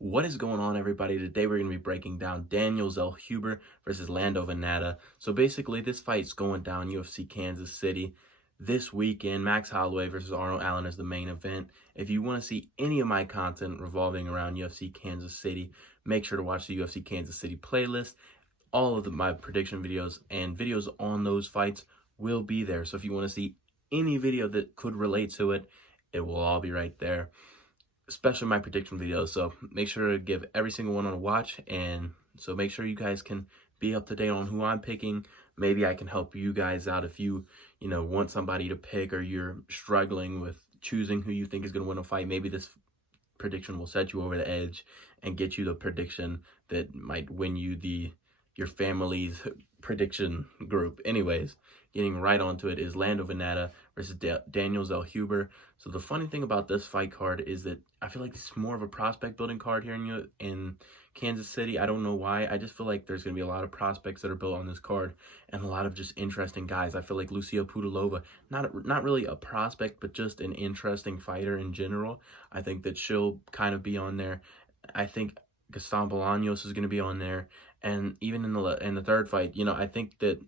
What is going on, everybody? Today we're going to be breaking down Daniel Zellhuber versus Lando Vannata. So basically, this fight's going down UFC Kansas City this weekend. Max Holloway versus Arnold Allen is the main event. If you want to see any of my content revolving around UFC Kansas City, make sure to watch the UFC Kansas City playlist. All of my prediction videos and videos on those fights will be there. So if you want to see any video that could relate to it, it will all be right there, especially my prediction videos. So make sure to give every single one a watch, and so make sure you guys can be up to date on who I'm picking. Maybe I can help you guys out if you want somebody to pick, or you're struggling with choosing who you think is going to win a fight. Maybe this prediction will set you over the edge and get you the prediction that might win you your family's prediction group. Anyways, getting right onto it is Lando Vannata versus Daniel Zellhuber. So the funny thing about this fight card is that I feel like it's more of a prospect building card here in Kansas City. I don't know why. I just feel like there's going to be a lot of prospects that are built on this card and a lot of just interesting guys. I feel like Lucia Pudilova, not really a prospect, but just an interesting fighter in general. I think that she'll kind of be on there. I think Gaston Bolaños is going to be on there. And even in the third fight, I think that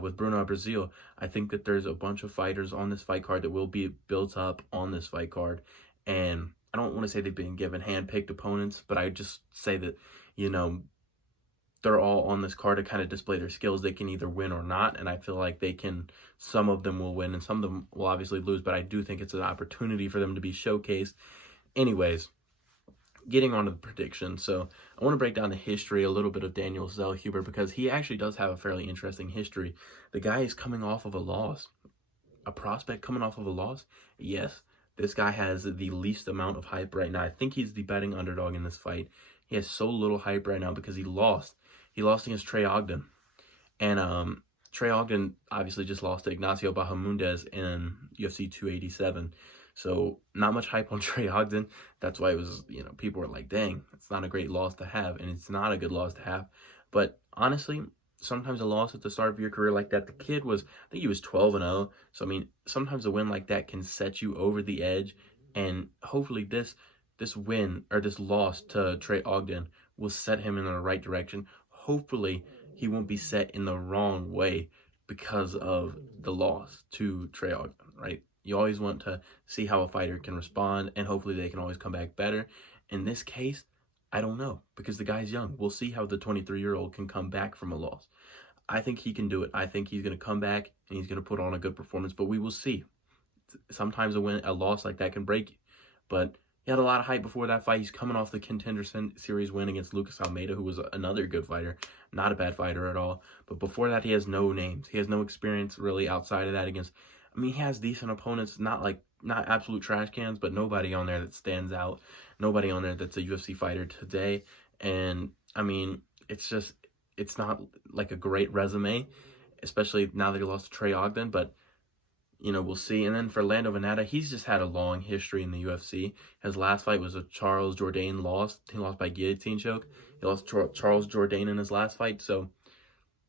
with Bruno Brazil, I think that there's a bunch of fighters on this fight card that will be built up on this fight card. And I don't want to say they've been given hand-picked opponents, but I just say that, they're all on this card to kind of display their skills. They can either win or not, and I feel like some of them will win and some of them will obviously lose, but I do think it's an opportunity for them to be showcased. Anyways, getting on to the prediction. So I want to break down the history a little bit of Daniel Zellhuber, because he actually does have a fairly interesting history. The guy is coming off of a loss. A prospect coming off of a loss? Yes. This guy has the least amount of hype right now. I think he's the betting underdog in this fight. He has so little hype right now because he lost. He lost against Trey Ogden. And Trey Ogden obviously just lost to Ignacio Bahamondes in UFC 287. So not much hype on Trey Ogden. That's why it was, people were like, dang, it's not a great loss to have. And it's not a good loss to have. But honestly, sometimes a loss at the start of your career like that, the kid was, I think he was 12-0. So, sometimes a win like that can set you over the edge. And hopefully this win, or this loss to Trey Ogden, will set him in the right direction. Hopefully he won't be set in the wrong way because of the loss to Trey Ogden, right? You always want to see how a fighter can respond, and hopefully they can always come back better. In this case, I don't know, because the guy's young. We'll see how the 23-year-old can come back from a loss. I think he can do it. I think he's going to come back and he's going to put on a good performance, but we will see. Sometimes a loss like that can break you. But he had a lot of hype before that fight. He's coming off the Contender Series win against Lucas Almeida, who was another good fighter. Not a bad fighter at all. But before that, he has no names. He has no experience really outside of that against... he has decent opponents, not absolute trash cans, but nobody on there that stands out. Nobody on there that's a UFC fighter today. And, it's not like a great resume, especially now that he lost to Trey Ogden, but... we'll see. And then for Lando Vannata, he's just had a long history in the UFC. His last fight was a Charles Jourdain loss. He lost by guillotine choke. He lost Charles Jourdain in his last fight. So,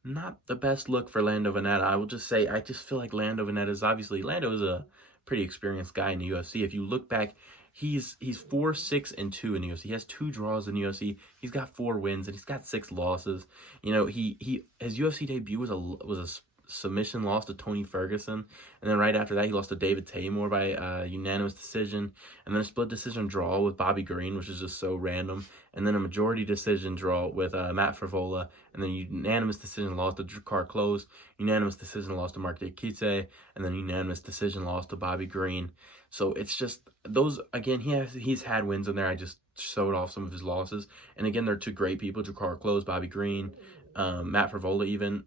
not the best look for Lando Vannata. I will just say, I just feel like Lando is a pretty experienced guy in the UFC. If you look back, he's 4-6-2 in the UFC. He has 2 draws in the UFC. He's got 4 wins and he's got 6 losses. His UFC debut was a submission loss to Tony Ferguson, and then right after that he lost to David Taymor by unanimous decision, and then a split decision draw with Bobby Green, which is just so random, and then a majority decision draw with Matt Frevola, and then unanimous decision loss to Drakkar Klose, unanimous decision loss to Mark Diakite, and then unanimous decision loss to Bobby Green. So it's just those, again, he's had wins in there. I just showed off some of his losses, and again, they're 2 great people: Drakkar Klose, Bobby Green, Matt Frevola. Even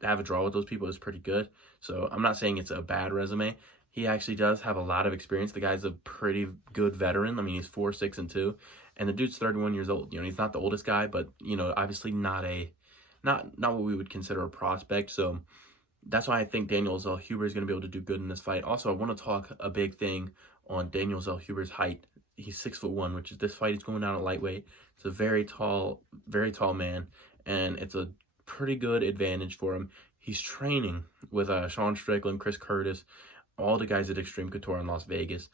to have a draw with those people is pretty good. So I'm not saying it's a bad resume. He actually does have a lot of experience. The guy's a pretty good veteran. He's 4-6-2, and the dude's 31 years old. He's not the oldest guy, but obviously not what we would consider a prospect. So that's why I think Daniel Zellhuber is going to be able to do good in this fight. Also, I want to talk a big thing on Daniel Zellhuber's height. He's 6'1", which is, this fight is going down at lightweight. It's a very tall man, and it's a pretty good advantage for him. He's training with Sean Strickland, Chris Curtis, all the guys at Extreme Couture in Las Vegas.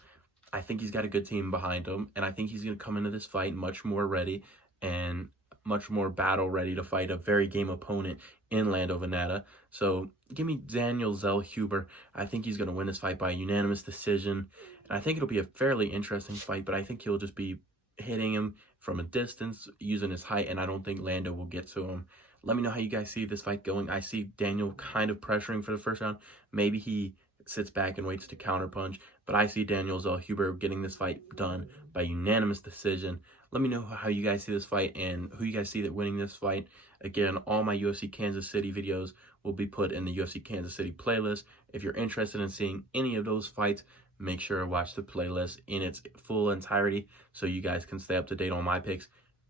I think he's got a good team behind him, and I think he's going to come into this fight much more ready and much more battle ready to fight a very game opponent in Lando Vannata. So give me Daniel Zellhuber. I think he's going to win this fight by unanimous decision, and I think it'll be a fairly interesting fight, but I think he'll just be hitting him from a distance using his height, and I don't think Lando will get to him. Let me know how you guys see this fight going. I see Daniel kind of pressuring for the first round. Maybe he sits back and waits to counterpunch, but I see Daniel Zellhuber getting this fight done by unanimous decision. Let me know how you guys see this fight and who you guys see that winning this fight. Again, all my UFC Kansas City videos will be put in the UFC Kansas City playlist. If you're interested in seeing any of those fights, make sure to watch the playlist in its full entirety so you guys can stay up to date on my picks.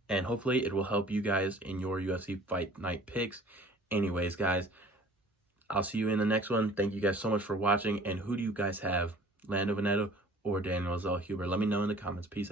And hopefully it will help you guys in your UFC Fight Night picks. Anyways, guys, I'll see you in the next one. Thank you guys so much for watching. And who do you guys have, Lando Vannata or Daniel Zellhuber? Let me know in the comments. Peace out.